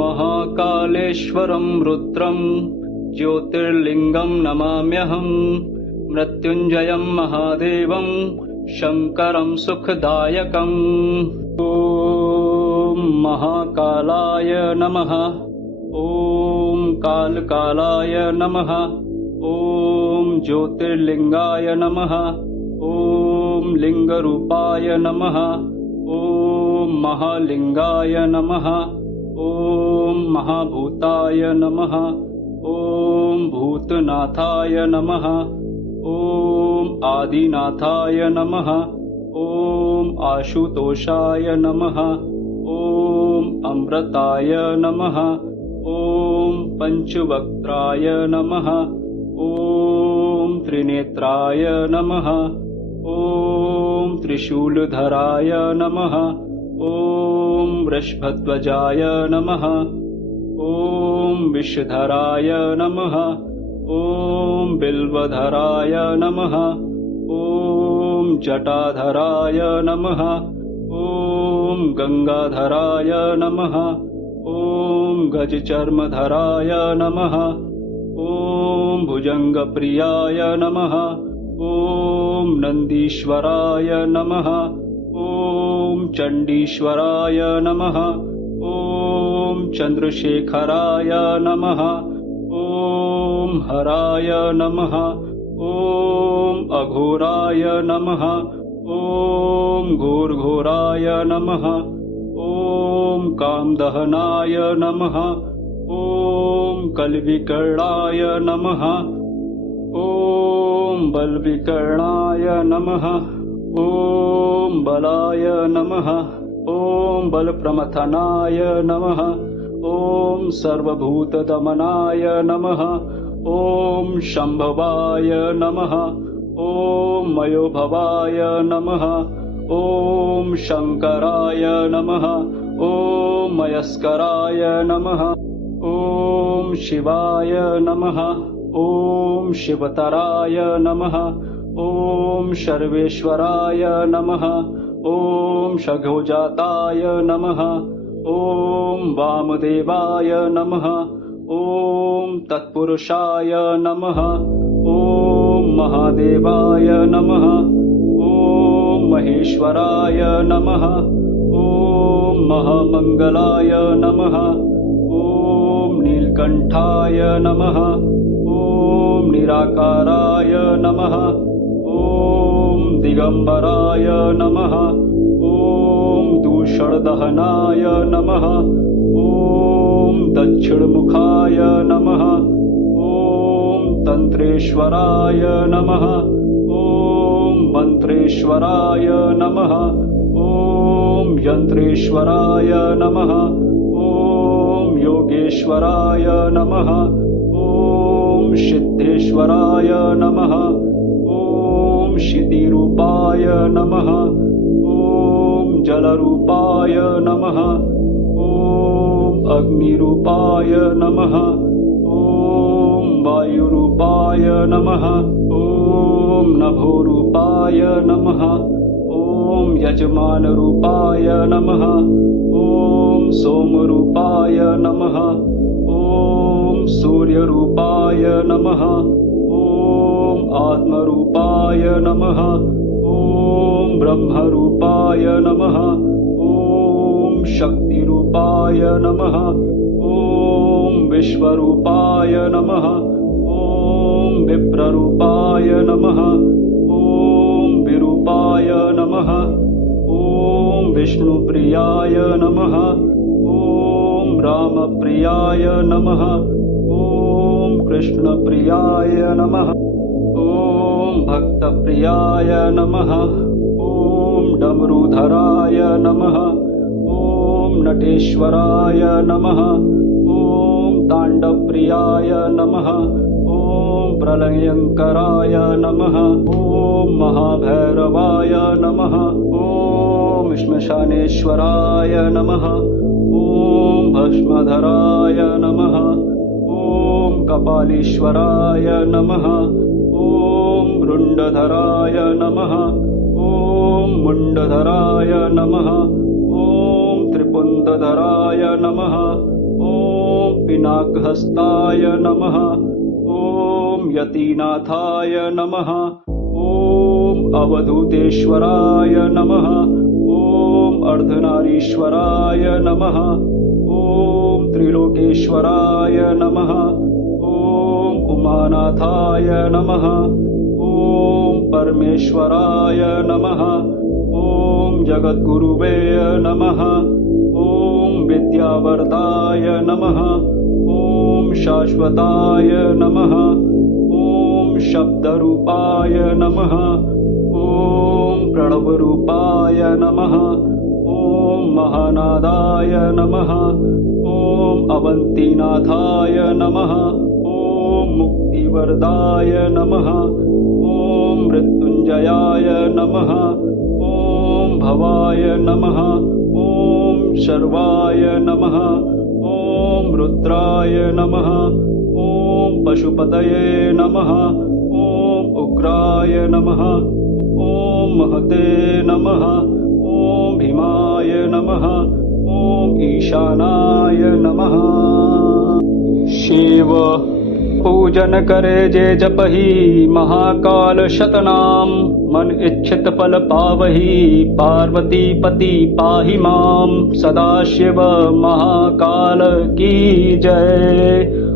महाकालेश्वरं रुद्रं ज्योतिर्लिङ्गं नमाम्यहं। मृत्युञ्जयं महादेवं शङ्करं सुखदायकम्। ॐ महाकालाय नमः। ॐ कालकालाय नमः। ॐ ज्योतिर्लिङ्गाय नमः। ॐ लिङ्गरूपाय नमः। ॐ महालिङ्गाय नमः। ॐ महाभूताय नमः। ॐ भूतनाथाय नमः। ॐ आदिनाथाय नमः। ॐ आशुतोषाय नमः। ॐ अमृताय नमः। ॐ पञ्चवक्त्राय नमः। ॐ त्रिनेत्राय नमः। ॐ त्रिशूलधराय नमः। ॐ वृषभध्वजाय नमः। ॐ विषधराय नमः। ॐ बिल्वधराय नमः। ॐ जटाधराय नमः। ॐ गंगाधराय नमः। ॐ गजचर्मधराय नमः। ॐ भुजङ्गप्रियाय नमः। ॐ नन्दीश्वराय नमः। ॐ चण्डीश्वराय नमः। ॐ चन्द्रशेखराय नमः। ॐ हराय नमः। ॐ अघोराय नमः। ॐ घोरघोराय नमः। ॐ कामदहनाय नमः। ॐ कलविकर्णाय नमः। ॐ बलविकर्णाय नमः। ॐ बलाय नमः। ॐ बलप्रमथनाय नमः। ॐ सर्वभूतदमनाय नमः। ॐ शम्भवाय नमः। ॐ मयोभवाय नमः। ॐ शङ्कराय नमः। ॐ मयस्कराय नमः। ॐ शिवाय नमः। ॐ शिवतराय नमः। ॐ सर्वेश्वराय नमः। ॐ शघोजाताय नमः। ॐ वामदेवाय नमः। ॐ तत्पुरुषाय नमः। ॐ महादेवाय नमः। ॐ महेश्वराय नमः। ॐ महामङ्गलाय नमः। ॐ नीलकण्ठाय नमः। ॐ निराकाराय नमः। ॐ दिगम्बराय नमः। ॐ दूषणदहनाय नमः। ॐ दक्षिणमुखाय नमः। ॐ तन्त्रेश्वराय नमः। ॐ मन्त्रेश्वराय नमः। ॐ यन्त्रेश्वराय नमः। ॐ योगेश्वराय नमः। ॐ सिद्धेश्वराय नमः। ॐ शितिरूपाय नमः। ॐ जलरूपाय नमः। ॐ अग्निरूपाय नमः। ॐ वायुरूपाय नमः। ॐ नभोरूपाय नमः। ॐ यजमानरूपाय नमः। ॐ सोमरूपाय नमः। ॐ सूर्यरूपाय नमः। ॐ आत्मरूपाय नमः। ॐ ब्रह्मरूपाय नमः। ॐ शक्तिरूपाय नमः। ॐ विश्वरूपाय नमः। ॐ विप्ररूपाय नमः। ॐ विरूपाय नमः। ॐ विष्णुप्रियाय नमः। ॐ रामप्रियाय नमः। ॐ कृष्णप्रियाय नमः। ॐ भक्तप्रियाय नमः। ॐ डमरूधराय नमः। ॐ नटेश्वराय नमः। ॐ ताण्डवप्रियाय नमः। ॐ प्रलयङ्कराय नमः। ॐ महाभैरवाय नमः। ॐ श्मशानेश्वराय नमः। ॐ भस्मधराय नमः। ॐ कपालीश्वराय नमः। ॐ रुण्डधराय नमः। ॐ मुण्डधराय नमः। ॐ त्रिपुण्डधराय नमः। ॐ पिनाकहस्ताय नमः। ॐ यतीनाथाय नमः। ॐ अवधूतेश्वराय नमः। ॐ अर्धनारीश्वराय नमः। ॐ त्रिलोकेश्वराय नमः। ॐ उमानाथाय नमः। ॐ परमेश्वराय नमः। ॐ जगद्गुरुवे नमः। ॐ विद्यावरदाय नमः। ॐ शाश्वताय नमः। ॐ शब्दरूपाय नमः। ॐ प्रणवरूपाय नमः। ॐ महानादाय नमः। ॐ अवन्तीनाथाय नमः। ॐ मुक्तिवरदाय नमः। ॐ मृत्युञ्जयाय नमः। ॐ भवाय नमः। ॐ शर्वाय नमः। ॐ रुद्राय नमः। ॐ पशुपतये नमः। ॐ उग्राय नमः। ॐ महते नमः। ॐ भीमाय नमः। ॐ ईशानाय नमः। शिव पूजन करे जे जपहि महाकाल शतनाम। मन इच्छित फल पावहि पार्वती पति पाहि माम। सदाशिव महाकाल की जय।